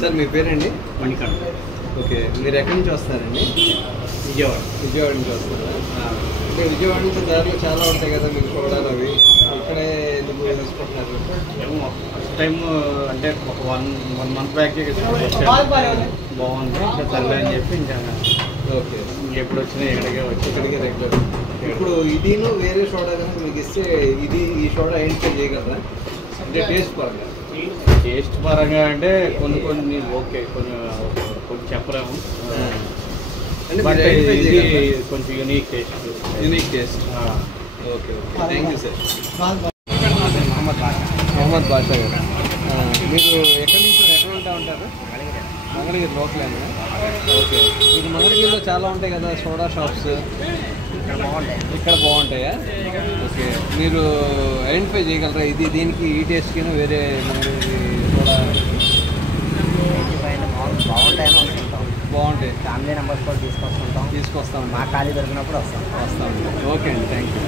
Sir మీ పేరండి? Manikanta. Okay, మీరు ఎక్కడి నుంచి వస్తారండి? విజయవాడ నుంచి వస్తారా? అంటే విజయవాడ నుంచి దారిలో చాలా ఉంటాయి కదా మీకు చూడాలి, అవి ఇక్కడే ఎందుకు తీసుకుంటున్నారు? ఫస్ట్ టైం అంటే ఒక వన్ మంత్ బ్యాక్ బాగుంది, ఇంకా సర్లే అని చెప్పి ఇంకా ఓకే, ఎప్పుడు వచ్చినా ఇక్కడికే రెగ్యులర్. ఇప్పుడు ఇదిను వేరే సోడా కనుక మీకు ఇస్తే ఈ సోడా ఐడెంటిఫై చేయగలరా అంటే టేస్ట్ పరంగా? టేస్ట్ పరంగా అంటే కొన్ని ఓకే, కొన్ని చెప్పలేము. అంటే ఇది కొంచెం unique taste. Okay, thank you sir. Mohammed Basha గారు, మీరు ఎక్కడ ఉంటారు? మంగళగిరి లోకలేనా? ఓకే, మీకు మంగళగిరిలో చాలా ఉంటాయి కదా సోడా షాప్స్, ఇక్కడ బాగుంటాయా? ఓకే, మీరు ఐడెంటిఫై చేయగలరా దీనికి ఈ టేస్ట్కి వేరే మంగళగిరి సోడా? బాగుంటాయి. ఫ్యామిలీ నెంబర్స్ కూడా తీసుకొస్తాం. మా ఖాళీ దొరికినప్పుడు వస్తాం. ఓకే అండి, థ్యాంక్ యూ.